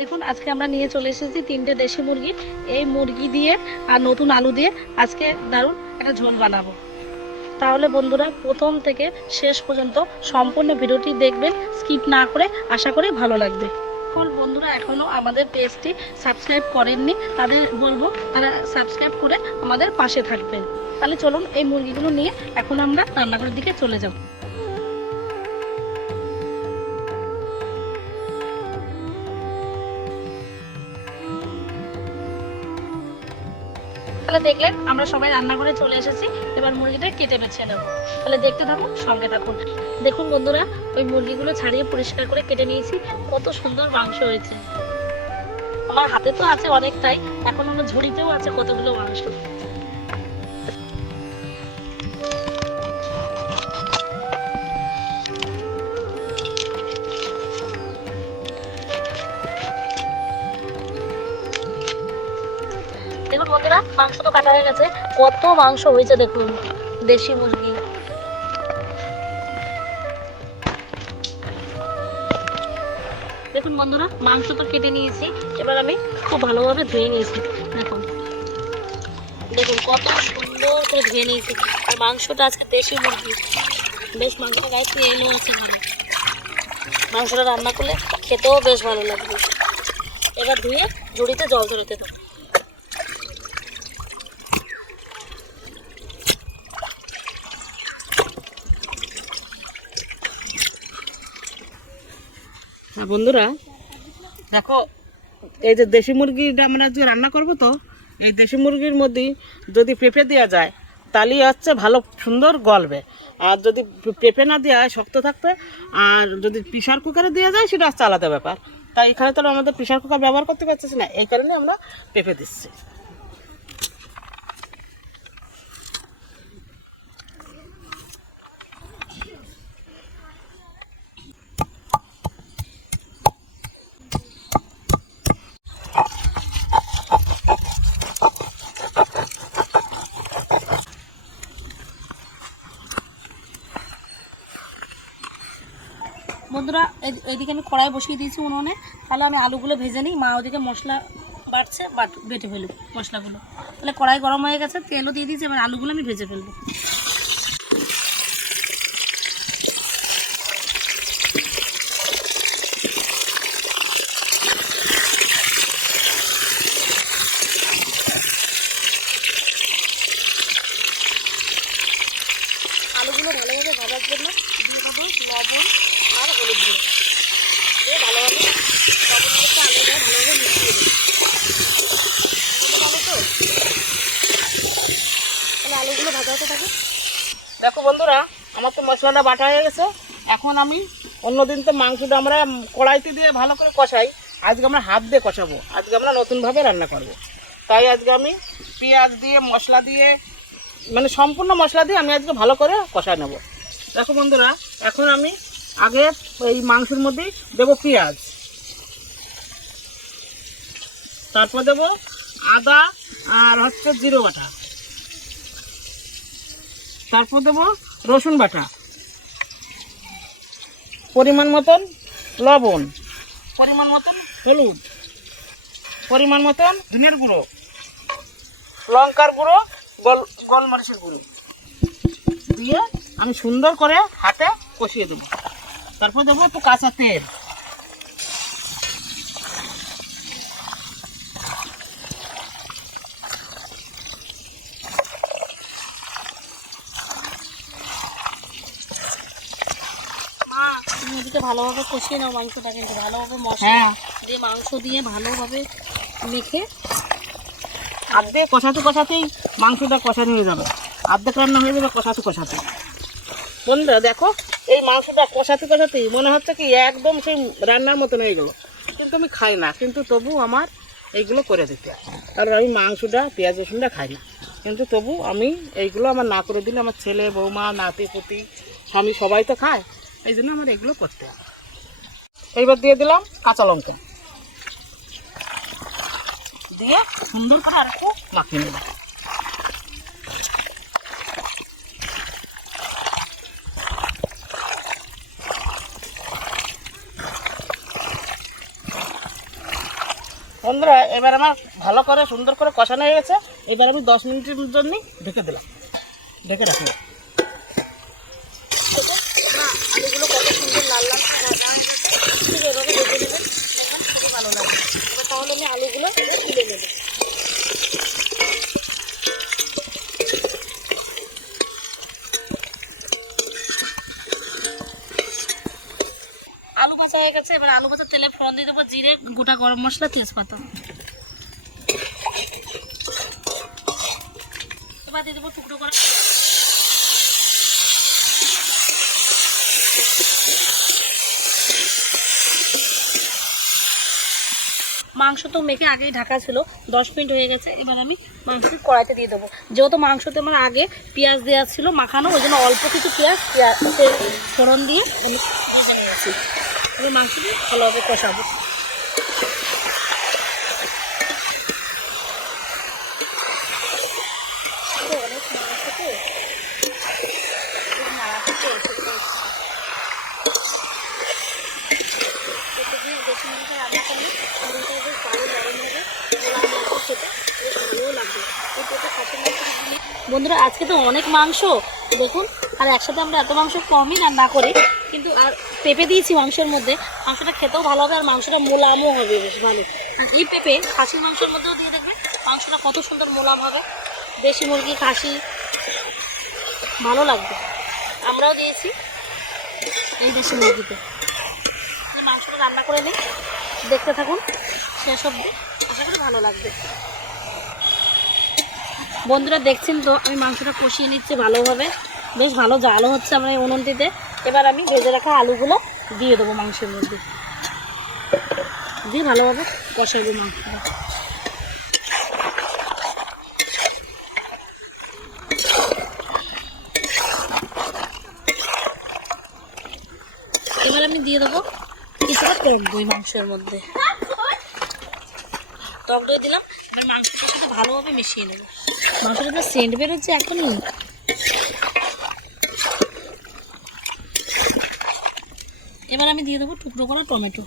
দেখুন, আজকে আমরা নিয়ে চলে এসেছি তিনটে দেশি মুরগি। এই মুরগি দিয়ে আর নতুন আলু দিয়ে আজকে দারুণ একটা ঝোল বানাবো। তাহলে বন্ধুরা, প্রথম থেকে শেষ পর্যন্ত সম্পূর্ণ ভিডিওটি দেখবেন, স্কিপ না করে আশা করি ভালো লাগবে। সকল বন্ধুরা এখনও আমাদের পেজটি সাবস্ক্রাইব করেননি, তাদের বলব তারা সাবস্ক্রাইব করে আমাদের পাশে থাকবেন। তাহলে চলুন, এই মুরগিগুলো নিয়ে এখন আমরা রান্নাঘরের দিকে চলে যাব। তাহলে দেখলেন আমরা সবাই রান্নাঘরে চলে এসেছি। এবার মুরগিটা কেটে বেছে নেব। তাহলে দেখতে থাকুন, সঙ্গে থাকুন। দেখুন বন্ধুরা, ওই মুরগিগুলো ছাড়িয়ে পরিষ্কার করে কেটে নিয়েছি। কত সুন্দর মাংস হয়েছে। আমার হাতে তো আছে অনেকটাই, এখন আমার ঝুড়িতেও আছে কতগুলো মাংস। মাংস তো কাটা হয়ে গেছে। কত মাংস হয়েছে দেখুন, দেশি মুরগি। দেখুন বন্ধুরা, মাংস তো কেটে নিয়েছি। এবার আমি খুব ভালোভাবে ধুয়ে নিয়েছি। দেখুন। দেখুন কত সুন্দর করে ধুয়ে নিয়েছি। আর মাংসটা আজকে দেশি মুরগি। বেশ মাংসটা গায়ে একটু এলো আছে মাংসটা রান্না করলে খেতেও বেশ ভালো লাগবে। এবার ধুয়ে ঝুড়িতে জল ধরতে দেবো হ্যাঁ বন্ধুরা, দেখো, এই যে দেশি মুরগিটা আমরা আজকে রান্না করব তো, এই দেশি মুরগির মধ্যে যদি পেঁপে দেওয়া যায়, তাহলে হচ্ছে ভালো সুন্দর গলবে। আর যদি পেঁপে না দেওয়া হয়, শক্ত থাকবে, আর যদি প্রেশার কুকারে দেওয়া যায়, সেটা হচ্ছে আলাদা ব্যাপার। তাই এখানে তো আমাদের প্রেশার কুকার ব্যবহার করতে পারতেছি না, এই কারণে আমরা পেঁপে দিচ্ছি। বন্ধুরা এদিকে আমি কড়াই বসিয়ে দিয়েছি উনুনে। তাহলে আমি আলুগুলো ভেজে নিই। মা ওদিকে মশলা বাড়ছে, বাট বেটে ফেলুক মশলাগুলো। তাহলে কড়াই গরম হয়ে গেছে, তেলও দিয়ে দিয়েছি, এবার আলুগুলো আমি ভেজে ফেলব আলুগুলো ভালোভাবে ভাজার জন্য দিয়ে দেবো লবণ আর হলুদ গুঁড়ো দিয়ে ভালোভাবে লবণের সাথে আলুটা ভালোভাবে মিশিয়ে দেবো বুঝতে পারো তো তাহলে আলুগুলো ভাজা হতে থাকে দেখো বন্ধুরা, আমার তো মশলাটা বাটা হয়ে গেছে। এখন আমি অন্যদিন তো মাংসটা আমরা কড়াইতে দিয়ে ভালো করে কষাই। আজকে আমরা হাত দিয়ে কষাবো। আজকে আমরা নতুনভাবে রান্না করব। তাই আজকে আমি পেঁয়াজ দিয়ে, মশলা দিয়ে মানে সম্পূর্ণ মশলা দিয়ে আমি আজকে ভালো করে কষায় নেব। দেখো বন্ধুরা, এখন আমি আগে এই মাংসের মধ্যে দেবো পেঁয়াজ। তারপর দেবো আদা আর হচ্ছে জিরো বাটা। তারপর দেবো রসুন বাটা। পরিমাণ মতন লবণ। পরিমাণ মতন হলুদ। পরিমাণ মতন ধনের গুঁড়ো। লঙ্কার গুঁড়ো গোল গোলমরিচের গুঁড়ো। দিয়ে আমি সুন্দর করে হাতে কষিয়ে দেবো। তারপর দেবো একটু কাঁচা তেল মা ওদিকে ভালোভাবে কষিয়ে নাও মাংসটা কিন্তু ভালোভাবে মশলা হ্যাঁ। দিয়ে মাংস দিয়ে ভালোভাবে মেখে আর্ধেক কষাতে কষাতেই মাংসটা কষানো হয়ে যাবে। আর্ধেক রান্না হয়ে যাবে কষাতে কষাতে। বন্ধুরা দেখো এই মাংসটা কষাতে কষাতেই মনে হচ্ছে কি একদম সেই রান্নার মতন হয়ে গেল কিন্তু আমি খাই না কিন্তু তবু আমার এইগুলো করে দিতে। কারণ আমি মাংসটা পেঁয়াজ রসুনটা খাই না। কিন্তু তবু আমি এইগুলো আমার না করে দিলে আমার ছেলে বৌমা নাতি পুতি স্বামী সবাই তো খায়। এই জন্য আমার এগুলো করতে হয় এইবার দিয়ে দিলাম কাঁচা লঙ্কা। দিয়ে সুন্দর করে আর একটু মাখিয়ে নিলাম। বন্ধুরা, এবার আমার ভালো করে সুন্দর করে কষানো হয়ে গেছে। এবার আমি দশ মিনিটের জন্যই ঢেকে দিলাম। ঢেকে রাখলাম আলুগুলো কত সুন্দর, লাল লাল সাদা ঠিক এভাবে ভেজে নেবেন, দেখবেন খুবই ভালো লাগবে তাহলে আমি আলুগুলো তুলে নেব। আলু হয়ে গেছে, এবার আলু ভাজা তেলে ফোড়ন দিয়ে দেবো জিরে, গোটা গরম মশলা, তেজপাতা। এবার দিয়ে দেবো টুকরো করা মাংস তো মেখে আগেই ঢাকা ছিল, দশ মিনিট হয়ে গেছে, এবার আমি মাংস কড়াইতে দিয়ে দেবো। যেহেতু মাংসতে আমার আগে পেঁয়াজ দেওয়া ছিল মাখানো, ওই জন্য অল্প কিছু পেঁয়াজ পেঁয়াজ ফোড়ন দিয়ে আমি মাংসটি ভালোভাবে কষাবো অনেক মাংস তো নাড়াতে তো এতে দিয়ে বেশি মাংস রান্না করলে মুড়িটা বেশ ভালো নরম হবে গোলাম মাংস খেতে বেশ ভালোও লাগবে এই পেটে খাসির মাংস দিলে বন্ধুরা, আজকে তো অনেক মাংস। দেখুন, আর একসাথে আমরা এত মাংস কমই রান্না করি। কিন্তু আর পেঁপে দিয়েছি মাংসের মধ্যে। মাংসটা খেতেও ভালো হবে, আর মাংসটা মোলামও হবে বেশ ভালো। আর এই পেঁপে খাসির মাংসের মধ্যেও দিয়ে দেখবে মাংসটা কত সুন্দর মোলাম হবে। দেশি মুরগি, খাসি, ভালো লাগবে। আমরাও দিয়েছি এই দেশি মুরগিতে। মাংসটা রান্না করে নিই দেখতে থাকুন, শেষ অবধি। আশা করি ভালো লাগবে। বন্ধুরা দেখছেন তো, আমি মাংসটা কষিয়ে নিচ্ছি ভালোভাবে। বেশ ভালো জালও হচ্ছে আমার এই উনুনটিতে। এবার আমি ভেজে রাখা আলুগুলো দিয়ে দেবো মাংসের মধ্যে। দিয়ে ভালোভাবে কষাবো মাংসটা। এবার আমি দিয়ে দেবো কিছুটা টক দই মাংসের মধ্যে। টক দই দিলাম, এবার মাংসটা সাথে ভালোভাবে মিশিয়ে নেব। মাংসটা তো সেন্ট বেরোচ্ছে এখনই। এবার আমি দিয়ে দেবো টুকরো করা টমেটো।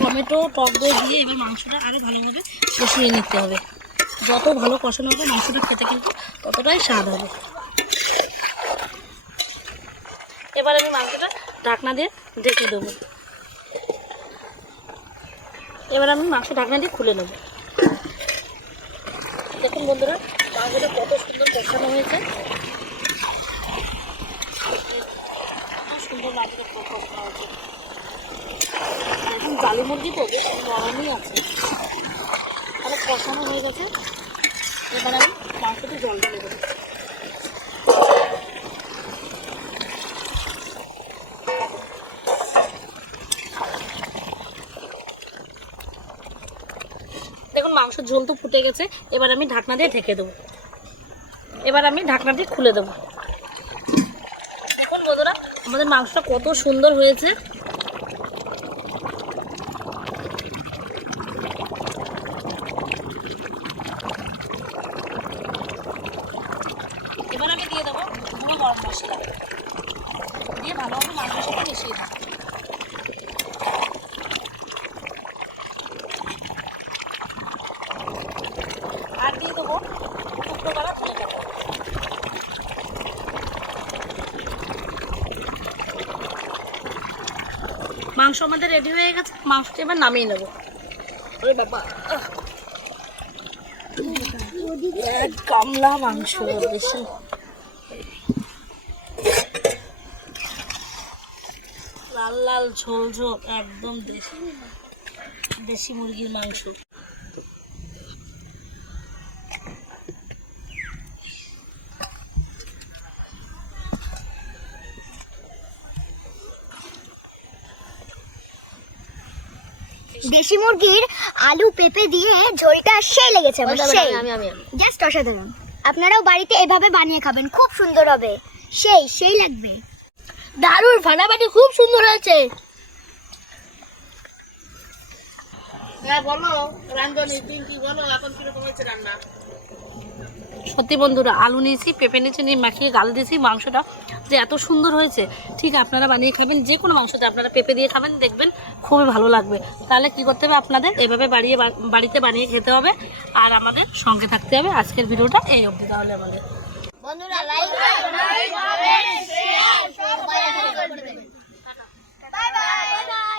টমেটো, টক দই দিয়ে এবার মাংসটা আরও ভালোভাবে কষিয়ে নিতে হবে। যত ভালো কষানো হবে, মাংসটা খেতে কিন্তু ততটাই স্বাদ হবে। এবার আমি মাংসটা ঢাকনা দিয়ে ঢেকে দেবো। এবার আমি মাংস ঢাকনা দিয়ে খুলে নেব। দেখুন বন্ধুরা মাংসটা কত সুন্দর কষানো হয়েছে। সুন্দর মাংসটা এখন জালি মুরগি বেশ নরমই আছে। তাহলে কষানো হয়ে গেছে। এবার আমি মাংসতে জল দিয়ে দেবো দেখুন মাংসের ঝোল তো ফুটে গেছে, এবার আমি ঢাকনা দিয়ে ঢেকে দেবো। এবার আমি ঢাকনা দিয়ে খুলে দেবো। দেখুন বন্ধুরা, আমাদের মাংসটা কত সুন্দর হয়েছে এবার আমি দিয়ে দেবো গুঁড়ো গরম মশলা দিয়ে ভালোভাবে মাংসের সাথে মিশিয়ে দেবো আর দিয়ে দেবো টুকরো করা ধনে পাতা মাংস আমাদের রেডি হয়ে গেছে, মাংসটা এবার নামিয়ে নেব। ওরে এক মাংস, বেশি। লাল লাল ঝোল ঝোল, একদম দেশি দেশি মুরগির মাংস। দেশি মুরগির আলু পেঁপে দিয়ে ঝোলটা সেই লেগেছে আমার সেই জাস্ট অসাধারণ। আপনারাও বাড়িতে এভাবে বানিয়ে খাবেন খুব সুন্দর হবে। সেই সেই লাগবে। দারুণ ফাটাফাটি খুব সুন্দর হয়েছে। হ্যাঁ বলো রান্ধনি দিন কি বলো? এখন কীরকম হয়েছে রান্না? সত্যি বন্ধুরা আলু নিয়েছি পেঁপে নিয়েছি নিয়ে মাখিয়ে গাল দিয়েছি মাংসটা যে এত সুন্দর হয়েছে। ঠিক আপনারা বানিয়ে খাবেন যে কোনো মাংসটা আপনারা পেঁপে দিয়ে খাবেন দেখবেন খুবই ভালো লাগবে। তাহলে কি করতে হবে আপনাদের? এভাবে বাড়িয়ে বাড়িতে বানিয়ে খেতে হবে আর আমাদের সঙ্গে থাকতে হবে। আজকের ভিডিওটা এই অবধি তাহলে আমাদের। বন্ধুরা লাইক বাই বাই